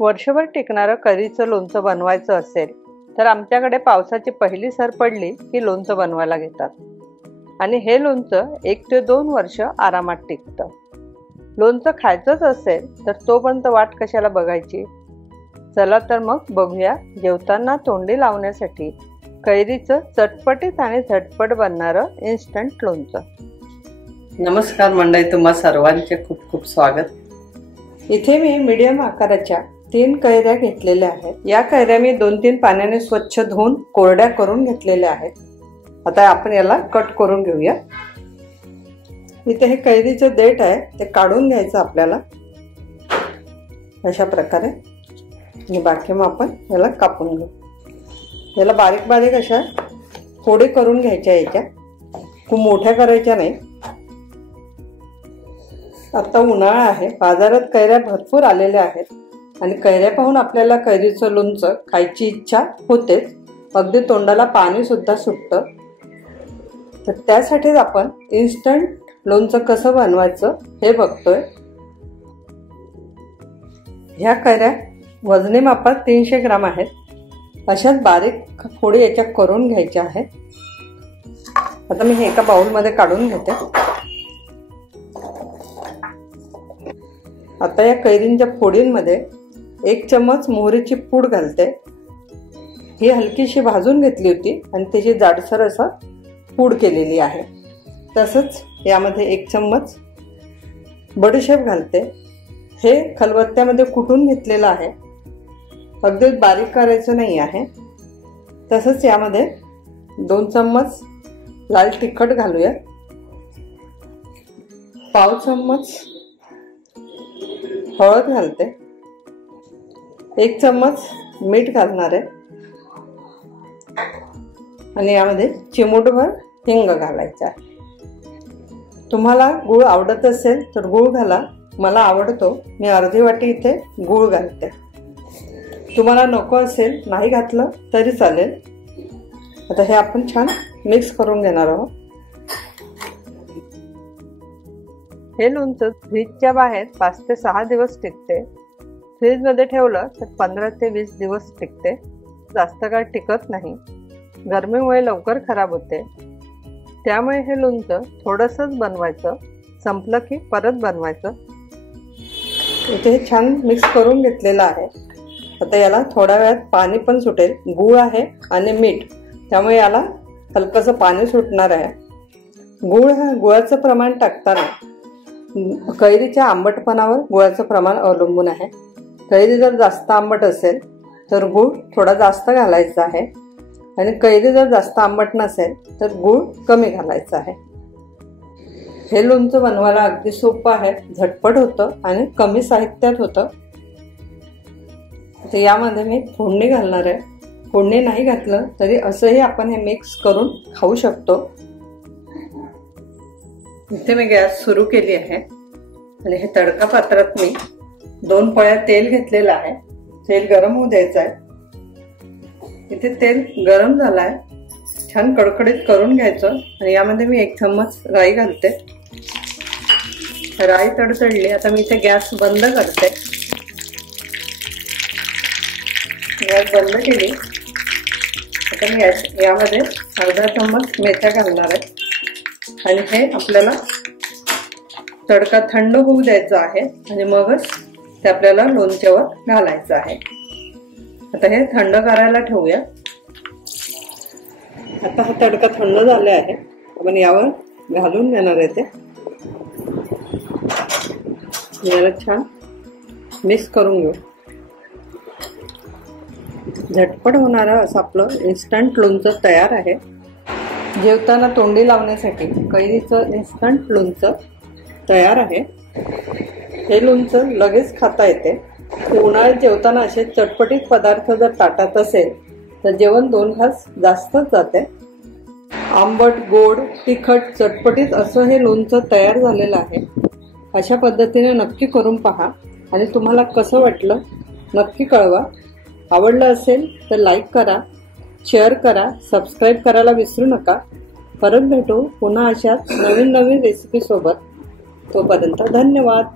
वर्षभर टिकणारं कैरीचं लोणचं बनवायचं असेल तर आमच्याकडे पावसाची पहिली सर पडली की लोणचं बनवायला घेतात आणि हे लोणचं 1 ते 2 वर्ष आरामात टिकतं। लोणचं खायचंच असेल तर तोपर्यंत वाट कशाला बघायची। चला तर मग बघूया जेवताना तोंडी लावण्यासाठी कैरीचं चटपटीत आणि झटपट बनणारं इन्स्टंट लोणचं। नमस्कार मंडळी, तुम्हा सर्वांचे खूप खूप स्वागत। इथे मी मीडियम आकाराच्या 3 कैऱ्या घेतलेल्या आहेत। या कैऱ्या मी 2-3 पाण्याने स्वच्छ धुवून कोरड्या करून घेतलेल्या आहेत। आता आपण याला कट करून घेऊया। इथे हे कैरीचं देठ आहे ते काढून घ्यायचं आपल्याला अशा प्रकारे आणि बाकी मग आपण याला कापून घेऊ। याला बारीक बारीक अशा फोडी करून घ्यायच्या, याच्या खूप मोठ्या करायच्या नाही। आता उन्हाळा आहे, बाजारात कैऱ्या भरपूर आलेल्या आहेत आणि कैऱ्या पाहून आपल्याला कैरीचं लोणचं खायची इच्छा होतेच, अगदी तोंडाला पाणी सुद्धा सुटतं। तर त्यासाठीच आपण इन्स्टंट लोणचं कसं बनवायचं हे बघतोय। ह्या कैऱ्या वजनी मापात 300 ग्राम आहेत। अशाच बारीक फोडी याच्या करून घ्यायच्या आहेत। आता मी हे एका बाउलमध्ये काढून घेते। आता या कैरींच्या फोडींमध्ये 1 चम्मच मोहरीची पूड घालते। ही हलकीशी भाजून घेतली होती आणि त्याची जाडसर असं पूड केलेली आहे। तसंच यामध्ये 1 चम्मच बडीशेप घालते। हे खलबत्त्यामध्ये कुटून घेतलेलं आहे, अगदी बारीक करायचं नाही आहे। तसंच यामध्ये 2 चम्मच लाल तिखट घालूया, पाव चम्मच हळद घालते, 1 चम्मच मीठ घालणार आहे आणि यामध्ये चिमूटभर हिंग घालायचा आहे। तुम्हाला गूळ आवडत असेल तर गूळ घाला, मला आवडतो, मी अर्धी वाटी इथे गूळ घालते। तुम्हाला नको असेल नाही घातलं तरी चालेल। आता हे आपण छान मिक्स करून घेणार आहोत। हे लोणचं फ्रीजच्या बाहेर 5 ते 6 दिवस टिकते। फ्रीजमध्ये ठेवलं तर 15 ते 20 दिवस टिकते, जास्त काळ टिकत नाही। गरमीमुळे लवकर खराब होते, त्यामुळे हे लोणचं थोडंसंच बनवायचं, संपलं की परत बनवायचं। इथे हे छान मिक्स करून घेतलेलं आहे। आता याला थोड्या वेळात पाणी पण सुटेल, गूळ आहे आणि मीठ, त्यामुळे याला हलकंसं पाणी सुटणार आहे। गुळाचं प्रमाण टाकताना कैरीच्या आंबटपणावर गुळाचं प्रमाण अवलंबून आहे। कैरी जर जास्त आंबट असेल तर गूळ थोडा जास्त घालायचा आहे आणि कैरी जर जास्त आंबट नसेल तर गूळ कमी घालायचा आहे। हे लोणचं बनवायला अगदी सोपं आहे, झटपट होतं आणि कमी साहित्यात होतं। तर यामध्ये मी फोडणी घालणार आहे। फोडणी नाही घातलं तरी असंही आपण हे मिक्स करून खाऊ शकतो। इथे मी गॅस सुरू केली आहे आणि हे तडका पात्रात मी 2 पळ्या तेल घेतलेलं आहे। तेल गरम होऊ द्यायचं आहे। इथे तेल गरम झालं आहे, छान कडकडीत करून घ्यायचं आणि यामध्ये मी 1 चम्मच राई घालते। राई तडतडली, आता मी इथे गॅस बंद करते। गॅस बंद केली, आता मी यामध्ये अर्धा चम्मच मेथ्या घालणार आहे आणि हे आपल्याला तडका थंड होऊ द्यायचा आहे आणि मगच ते आपल्याला लोणच्यावर घालायचं आहे। आता हे थंड करायला ठेवूया। आता हा तडका थंड झाला आहे, आपण यावर घालून घेणार आहे। ते याला छान मिक्स करून घेऊ। झटपट होणारा असं आपलं इन्स्टंट लोणचं तयार आहे। जेवताना तोंडी लावण्यासाठी कैरीचं इन्स्टंट लोणचं तयार आहे। हे लोणचं लगेच खाता येते। उन्हाळ्यात जेवताना असे चटपटीत पदार्थ जर ताटात असेल तर जेवण 2 घास जास्तच जाते। आंबट, गोड, तिखट, चटपटीत असं हे लोणचं तयार झालेलं आहे। अशा पद्धतीने नक्की करून पहा आणि तुम्हाला कसं वाटलं नक्की कळवा। आवडलं असेल तर लाईक करा, शेअर करा, सबस्क्राईब करायला विसरू नका। परत भेटू पुन्हा अशाच नवीन रेसिपी सोबत। तोपर्यंत धन्यवाद।